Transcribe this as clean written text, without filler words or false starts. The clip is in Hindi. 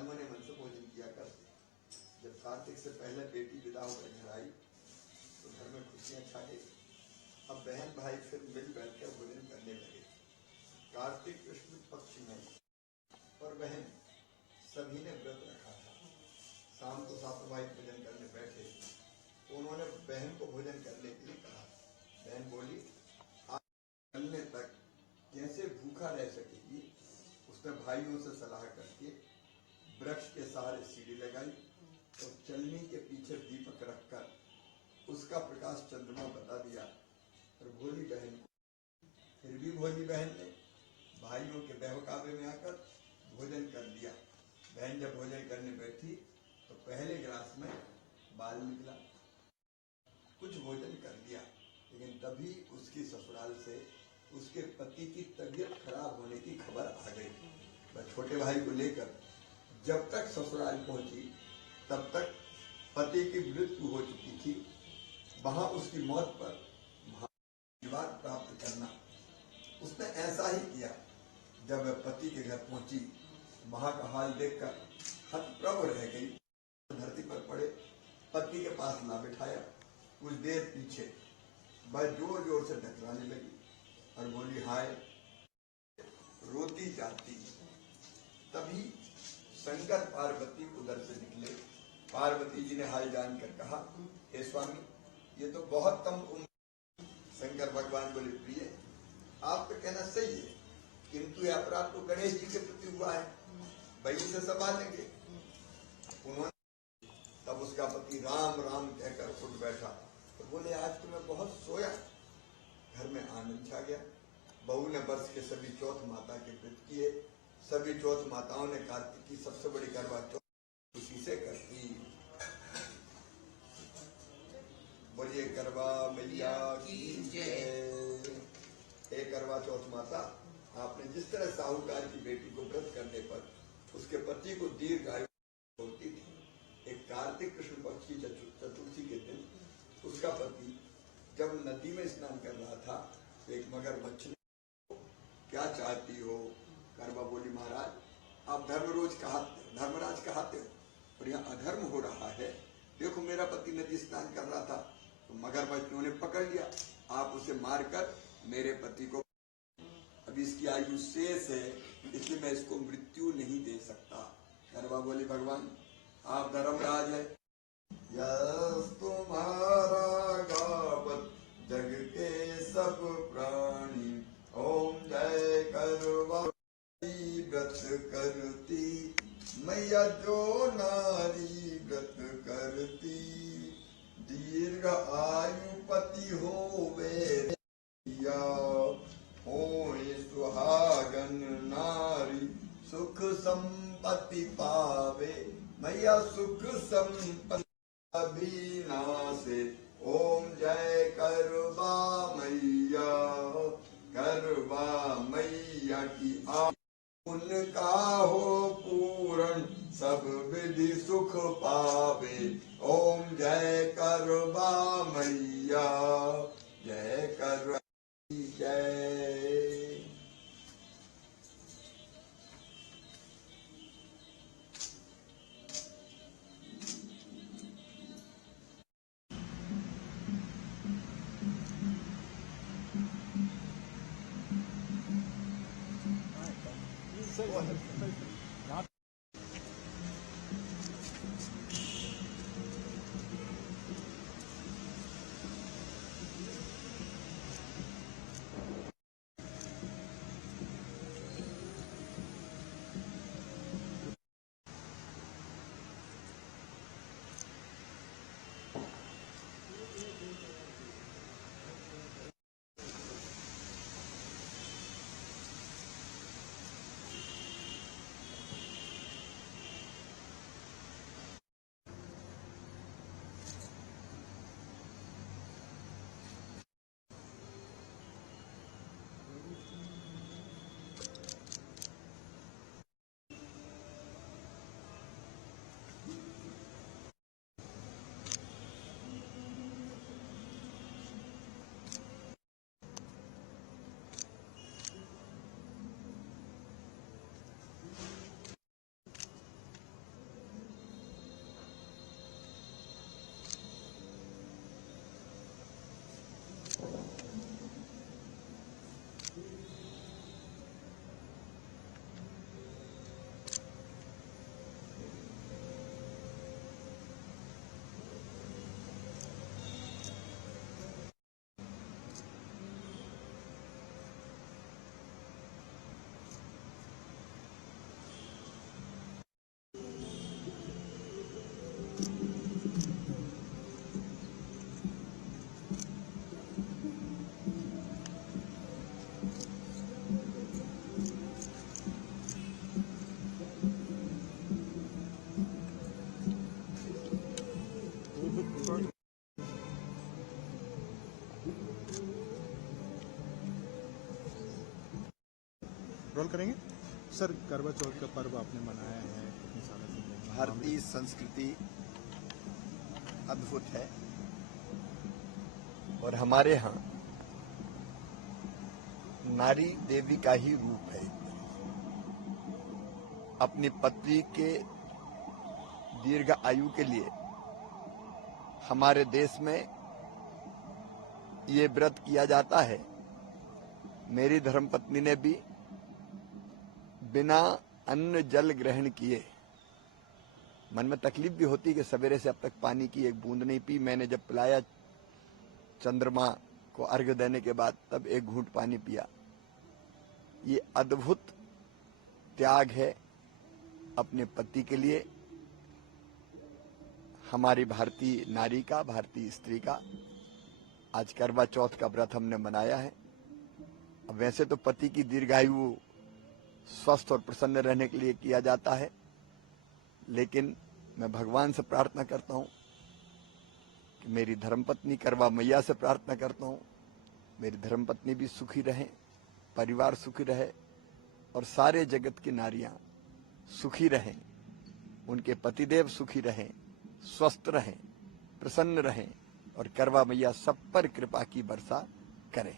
तनमने मन से भोजन किया करते। जब कार्तिक से पहले बेटी विदा होकर घर आई तो घर में खुशियां छा गई। अब बहन भाई फिर मिल बैठकर भोजन करने लगे। कार्तिक कृष्ण पक्ष में और बहन सभी ने व्रत रखा था। शाम को सासू भाई भोजन करने बैठे तो उन्होंने बहन को भोजन करने के लिए कहा। बहन बोली, आज चलने तक कैसे भूखा रह सकेगी। उसने भाइयों से सलाह करके वृक्ष के सहारे सीढ़ी लगाई और चलनी के पीछे दीपक रखकर उसका प्रकाश चंद्रमा बता दिया और भोली बहन को। फिर भी भोली बहन ने भाइयों के बहकावे में आकर भोजन कर लिया। बहन जब भोजन करने बैठी तो पहले गिलास में बाल निकला। कुछ भोजन कर लिया, लेकिन तभी उसकी ससुराल से उसके पति की तबीयत खराब होने की खबर आ गई। वह छोटे भाई को लेकर जब तक ससुराल पहुंची तब तक पति की मृत्यु हो चुकी थी। वहां उसकी मौत पर आशीर्वाद प्राप्त करना, उसने ऐसा ही किया। जब वह पति के घर पहुंची, वहां का हाल देखकर हतप्रभ रह गई। धरती पर पड़े पति के पास ला बिठाया। कुछ देर पीछे वह जोर जोर से ढकलाने लगी और बोली, हाय रोती जाती। तभी शंकर पार्वती उधर से निकले। पार्वती जी ने हाल जानकर कहा, हे स्वामी, ये तो बहुत कम उम्र। शंकर भगवान बोले, प्रिय आपका कहना सही है, किंतु यह अपराध तो गणेश जी के प्रति हुआ है, वही से संभालेंगे। उन्होंने तब उसका पति राम राम कहकर उठ बैठा तो बोले, आज तो मैं बहुत सोया। घर में आनंद छा गया। बहू ने वर्ष के सभी चौथ माता के व्रत किए। सभी चौथ माताओं ने कार्तिक की सबसे बड़ी करवा चौथ उसी से करती। बोलिए करवा मैया की जय। हे करवा चौथ माता, आपने जिस तरह साहूकार की बेटी को व्रत करने पर उसके पति को दीर्घायु होती थी, एक कार्तिक कृष्ण पक्ष की चतुर्थी के दिन उसका पति जब नदी में स्नान कर रहा था तो एक मगरमच्छ ने, क्या चाहती हो। करवा बोली, महाराज आप धर्मराज कहाते हो और यहाँ अधर्म हो रहा है। देखो मेरा पति नदी स्नान कर रहा था तो मगरमच्छों ने पकड़ लिया। आप उसे मारकर मेरे पति को, अभी इसकी आयु शेष है इसलिए मैं इसको मृत्यु नहीं दे सकता। करवा बोली, भगवान आप धर्मराज है। यस तुम्हारा गावत जग के सब प्राणी, ओम जय करवा व्रत करती मैया जो नारी व्रत करती। दीर्घ आयु पति होवे होए सुहागन नारी, सुख संपत्ति पावे मैया सुख संपत्ति अभिनाशे। ओम जय करवा मैया, करवा मैया की उनका हो पूर्ण सब विधि सुख पावे। ओम जय करवा मैया, जय करवा जय। कंट्रोल करेंगे। सर, करवा चौथ का पर्व आपने मनाया है कितनी सालों से? भारतीय संस्कृति अद्भुत है और हमारे यहाँ नारी देवी का ही रूप है। अपनी पति के दीर्घ आयु के लिए हमारे देश में ये व्रत किया जाता है। मेरी धर्मपत्नी ने भी बिना अन्न जल ग्रहण किए, मन में तकलीफ भी होती कि सवेरे से अब तक पानी की एक बूंद नहीं पी। मैंने जब पिलाया चंद्रमा को अर्घ्य देने के बाद, तब एक घूंट पानी पिया। ये अद्भुत त्याग है अपने पति के लिए, हमारी भारतीय नारी का, भारतीय स्त्री का। आज करवा चौथ का व्रत हमने मनाया है। अब वैसे तो पति की दीर्घायु स्वस्थ और प्रसन्न रहने के लिए किया जाता है, लेकिन मैं भगवान से प्रार्थना करता हूं कि मेरी धर्मपत्नी, करवा मैया से प्रार्थना करता हूं मेरी धर्मपत्नी भी सुखी रहे, परिवार सुखी रहे और सारे जगत की नारियां सुखी रहें, उनके पतिदेव सुखी रहें, स्वस्थ रहें, प्रसन्न रहें और करवा मैया सब पर कृपा की वर्षा करें।